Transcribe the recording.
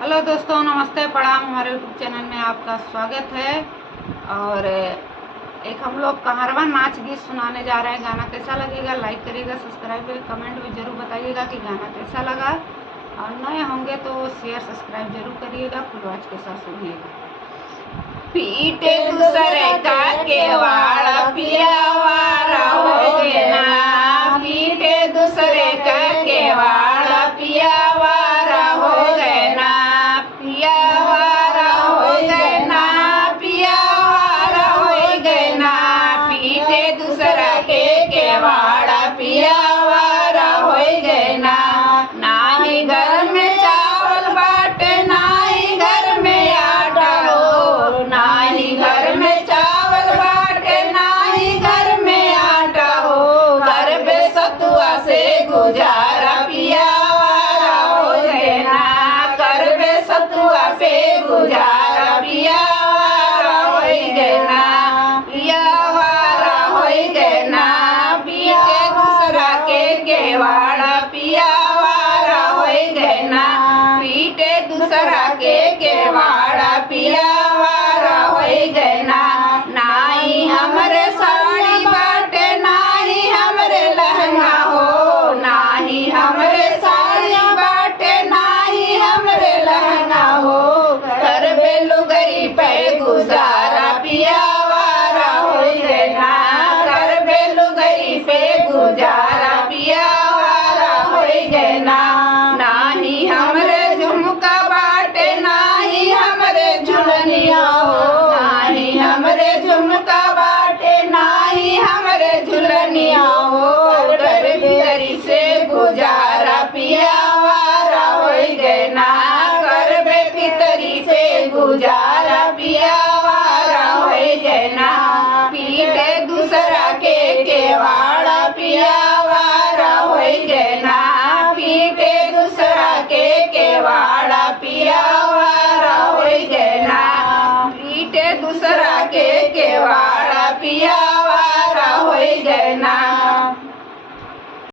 Hello दोस्तों, नमस्ते, प्रणाम। हमारे यूट्यूब चैनल में आपका स्वागत है। और एक हम लोग कहरवा नाच गीत सुनाने जा रहे हैं। गाना कैसा लगेगा लाइक करिएगा, सब्सक्राइब करिएगा, कमेंट में जरूर बताइएगा कि गाना कैसा लगा। और नए होंगे तो शेयर सब्सक्राइब जरूर करिएगा। फुल आवाज के साथ सुनिएगा। पीटे दूसरे का केवाड़ा पियावारा हो गया, पीटे दूसरे का केवाड़ा पियावारा हो गया, पियावारा हो गया, पियावारा हो गया, पीटे दूसरा के केवाड़ा पियावारा हो गया। नाही घर में चावल बाटे, नाही घर में आटा हो, नाही घर में चावल बाटे, नाही घर में आटा हो, घर पे सतुआ से गुजारा पियावारा हो गया, घर पे सतुआ से गुजारा पियावारा हो गया, पियावारा हो गया, पीटे दूसरा के केवाड़ा पियावारा हो गया, पीटे दूसरा के केवाड़ा पियावारा हो गया। नाही हमरे साड़ी बाटे, नाही हमरे लहंगा हो, नाही हमरे साड़ी बाटे, नाही हमरे लहंगा हो, घर पे लुगरी पे गुजारा पियावारा हो गया, घर पे लुगरी पे गुजारा पियावारा हो गया। नाही हमरे झुमका बाटे, नाही हमरे झुलनिया हो, नाही हमरे झुमका बाटे, नाही हमरे झुलनिया हो, घर भीतरी से गुजारा पियावारा हो गया, घर भीतरी से गुजारा पियावारा हो गया, पीटे दूसरा के केवाड़ा पियावारा हो गया, पीटे दूसरा के केवाड़ा पियावारा हो गया, पीटे दूसरा के केवाड़ा पियावारा हो गया।